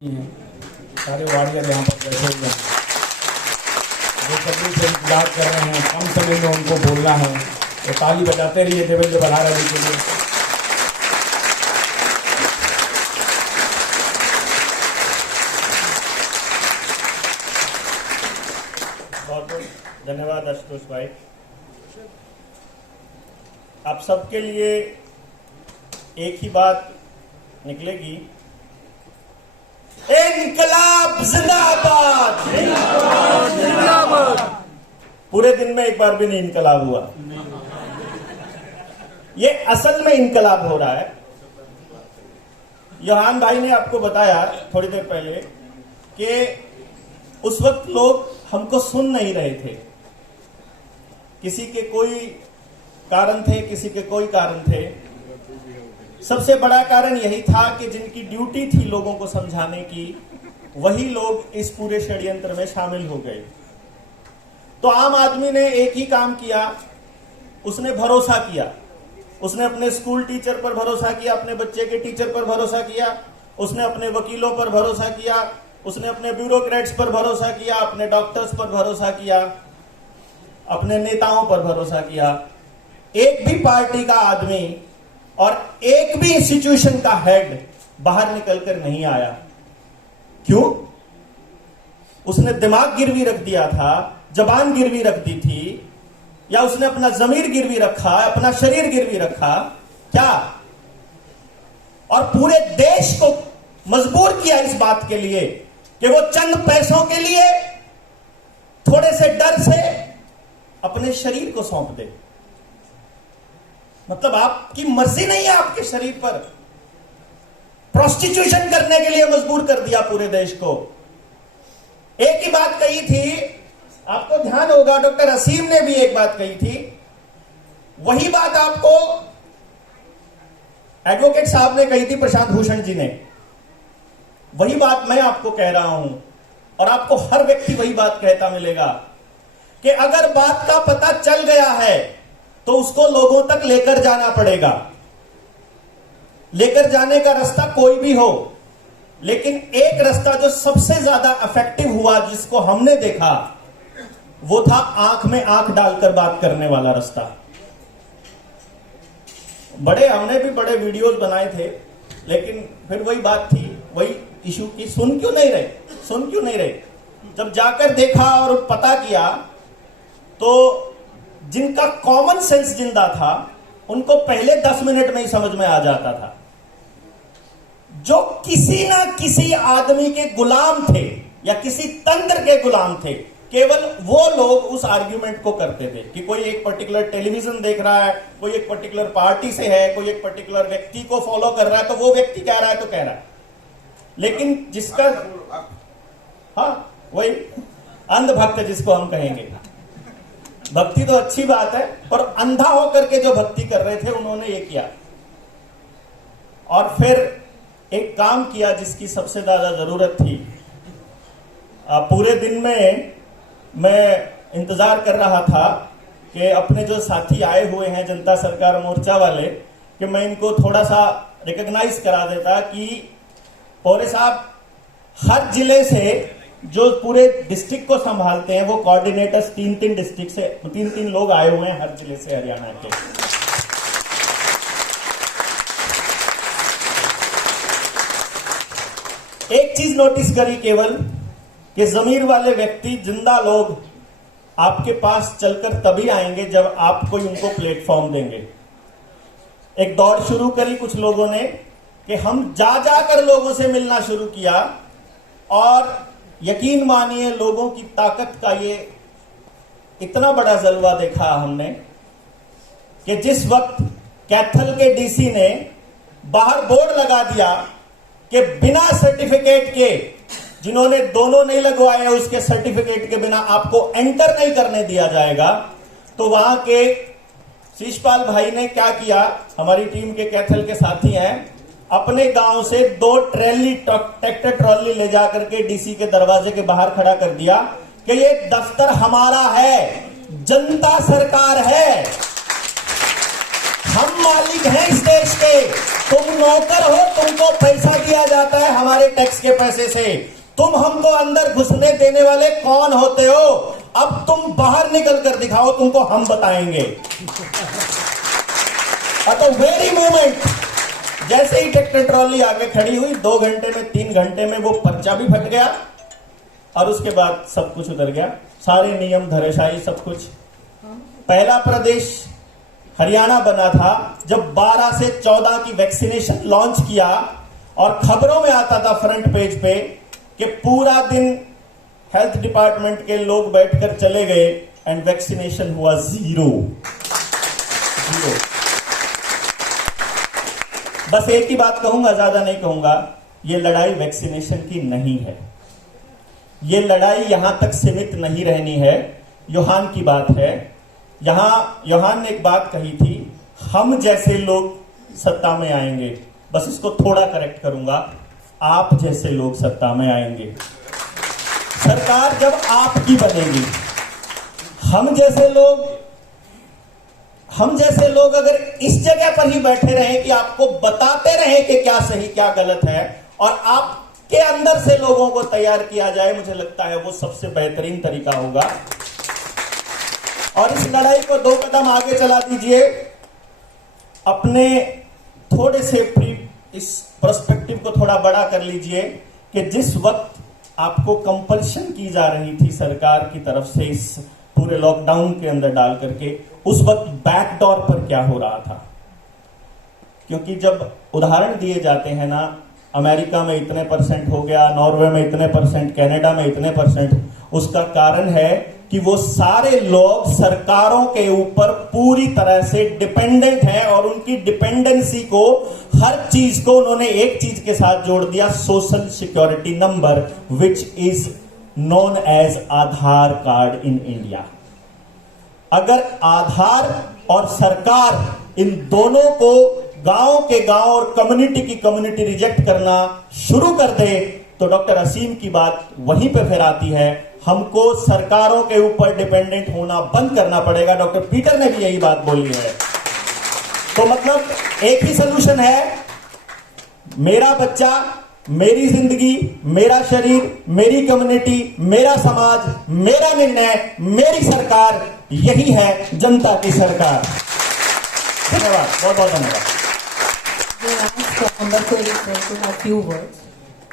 सारे वारियर यहाँ पर बैठे हुए हैं, वो सभी से इंतजार कर रहे हैं, कम समय में उनको बोलना है। तो ताली बजाते रहिए देवेंद्र भलारा जी के लिए। बहुत बहुत धन्यवाद आशुतोष भाई। आप सबके लिए एक ही बात निकलेगी, इनकलाब जिंदाबाद। पूरे दिन में एक बार भी नहीं इनकलाब हुआ। ये असल में इनकलाब हो रहा है। योहान भाई ने आपको बताया थोड़ी देर पहले कि उस वक्त लोग हमको सुन नहीं रहे थे। किसी के कोई कारण थे, किसी के कोई कारण थे। सबसे बड़ा कारण यही था कि जिनकी ड्यूटी थी लोगों को समझाने की, वही लोग इस पूरे षड्यंत्र में शामिल हो गए। तो आम आदमी ने एक ही काम किया, उसने भरोसा किया। उसने अपने स्कूल टीचर पर भरोसा किया, अपने बच्चे के टीचर पर भरोसा किया, उसने अपने वकीलों पर भरोसा किया, उसने अपने ब्यूरोक्रेट्स पर भरोसा किया, अपने डॉक्टर्स पर भरोसा किया, अपने नेताओं पर भरोसा किया। एक भी पार्टी का आदमी और एक भी इंस्टीट्यूशन का हेड बाहर निकलकर नहीं आया। क्यों? उसने दिमाग गिरवी रख दिया था, जबान गिरवी रख दी थी, या उसने अपना जमीर गिरवी रखा, अपना शरीर गिरवी रखा क्या? और पूरे देश को मजबूर किया इस बात के लिए कि वो चंद पैसों के लिए थोड़े से डर से अपने शरीर को सौंप दे। मतलब आपकी मर्जी नहीं है आपके शरीर पर। प्रोस्टिट्यूशन करने के लिए मजबूर कर दिया पूरे देश को। एक ही बात कही थी, आपको ध्यान होगा, डॉक्टर असीम ने भी एक बात कही थी। वही बात आपको एडवोकेट साहब ने कही थी, प्रशांत भूषण जी ने। वही बात मैं आपको कह रहा हूं, और आपको हर व्यक्ति वही बात कहता मिलेगा कि अगर बात का पता चल गया है तो उसको लोगों तक लेकर जाना पड़ेगा। लेकर जाने का रास्ता कोई भी हो, लेकिन एक रास्ता जो सबसे ज्यादा इफेक्टिव हुआ, जिसको हमने देखा, वो था आंख में आंख डालकर बात करने वाला रास्ता। हमने भी बड़े वीडियोस बनाए थे, लेकिन फिर वही बात थी, वही इशू की, सुन क्यों नहीं रहे। जब जाकर देखा और पता किया, तो जिनका कॉमन सेंस जिंदा था, उनको पहले 10 मिनट में ही समझ में आ जाता था। जो किसी ना किसी आदमी के गुलाम थे या किसी तंत्र के गुलाम थे, केवल वो लोग उस आर्ग्यूमेंट को करते थे कि कोई एक पर्टिकुलर टेलीविजन देख रहा है, कोई एक पर्टिकुलर पार्टी से है, कोई एक पर्टिकुलर व्यक्ति को फॉलो कर रहा है, तो वो व्यक्ति कह रहा है तो कह रहा है। लेकिन जिसका वही अंधभक्त जिसको हम कहेंगे, भक्ति तो अच्छी बात है, पर अंधा होकर के जो भक्ति कर रहे थे, उन्होंने ये किया। और फिर एक काम किया जिसकी सबसे ज्यादा जरूरत थी। पूरे दिन में मैं इंतजार कर रहा था कि अपने जो साथी आए हुए हैं जनता सरकार मोर्चा वाले, कि मैं इनको थोड़ा सा रिकॉग्नाइज करा देता कि पौरे साहब हर जिले से जो पूरे डिस्ट्रिक्ट को संभालते हैं, वो कोऑर्डिनेटर्स 3-3 डिस्ट्रिक्ट से 3-3 लोग आए हुए हैं हर जिले से, हरियाणा के। एक चीज नोटिस करी केवल, कि जमीर वाले व्यक्ति, जिंदा लोग आपके पास चलकर तभी आएंगे जब आप कोई उनको प्लेटफॉर्म देंगे। एक दौड़ शुरू करी कुछ लोगों ने कि हम जा जाकर लोगों से मिलना शुरू किया, और यकीन मानिए लोगों की ताकत का ये इतना बड़ा जलवा देखा हमने कि जिस वक्त कैथल के डीसी ने बाहर बोर्ड लगा दिया कि बिना सर्टिफिकेट के, जिन्होंने दोनों नहीं लगवाए उसके सर्टिफिकेट के बिना आपको एंटर नहीं करने दिया जाएगा, तो वहां के शीशपाल भाई ने क्या किया, हमारी टीम के कैथल के साथी हैं, अपने गांव से 2 ट्रैक्टर ट्रॉली ले जाकर के डीसी के दरवाजे के बाहर खड़ा कर दिया कि ये दफ्तर हमारा है, जनता सरकार है, हम मालिक हैं इस देश के, तुम नौकर हो, तुमको पैसा दिया जाता है हमारे टैक्स के पैसे से। तुम हमको अंदर घुसने देने वाले कौन होते हो? अब तुम बाहर निकल कर दिखाओ, तुमको हम बताएंगे। एट द वेरी मोमेंट जैसे ही ट्रैक्टर ट्रॉली आगे खड़ी हुई, 2 घंटे में 3 घंटे में वो पर्चा भी फट गया और उसके बाद सब कुछ उतर गया, सारे नियम धराशायी सब कुछ। पहला प्रदेश हरियाणा बना था जब 12 से 14 की वैक्सीनेशन लॉन्च किया और खबरों में आता था फ्रंट पेज पे कि पूरा दिन हेल्थ डिपार्टमेंट के लोग बैठकर चले गए एंड वैक्सीनेशन हुआ जीरो। बस एक ही बात कहूंगा, ज्यादा नहीं कहूंगा, ये लड़ाई वैक्सीनेशन की नहीं है, ये लड़ाई यहां तक सीमित नहीं रहनी है। यूहान की बात है, यहां यूहान ने एक बात कही थी, हम जैसे लोग सत्ता में आएंगे। बस इसको थोड़ा करेक्ट करूंगा, आप जैसे लोग सत्ता में आएंगे। सरकार जब आपकी बनेगी, हम जैसे लोग अगर इस जगह पर ही बैठे रहें कि आपको बताते रहें कि क्या सही क्या गलत है और आपके अंदर से लोगों को तैयार किया जाए, मुझे लगता है वो सबसे बेहतरीन तरीका होगा। और इस लड़ाई को 2 कदम आगे चला दीजिए, अपने थोड़े से इस पर्सपेक्टिव को थोड़ा बड़ा कर लीजिए कि जिस वक्त आपको कंपल्शन की जा रही थी सरकार की तरफ से इस पूरे लॉकडाउन के अंदर डाल करके, उस वक्त बैकडोर पर क्या हो रहा था। क्योंकि जब उदाहरण दिए जाते हैं ना, अमेरिका में इतने % हो गया, नॉर्वे में इतने %, कनाडा में इतने %, उसका कारण है कि वो सारे लोग सरकारों के ऊपर पूरी तरह से डिपेंडेंट हैं और उनकी डिपेंडेंसी को, हर चीज को उन्होंने एक चीज के साथ जोड़ दिया, social security number, which is known as Aadhaar card in India. अगर आधार और सरकार इन दोनों को गांव के गांव और कम्युनिटी की कम्युनिटी रिजेक्ट करना शुरू कर दे तो डॉक्टर असीम की बात वहीं पे फिर आती है, हमको सरकारों के ऊपर डिपेंडेंट होना बंद करना पड़ेगा। डॉक्टर पीटर ने भी यही बात बोली है। तो मतलब एक ही सोल्यूशन है, मेरा बच्चा, मेरी जिंदगी, मेरा शरीर, मेरी कम्युनिटी, मेरा समाज, मेरा निर्णय, मेरी सरकार, यही है जनता की सरकार। धन्यवाद, बहुत बहुत धन्यवाद। They asked Ambedkar to have few words.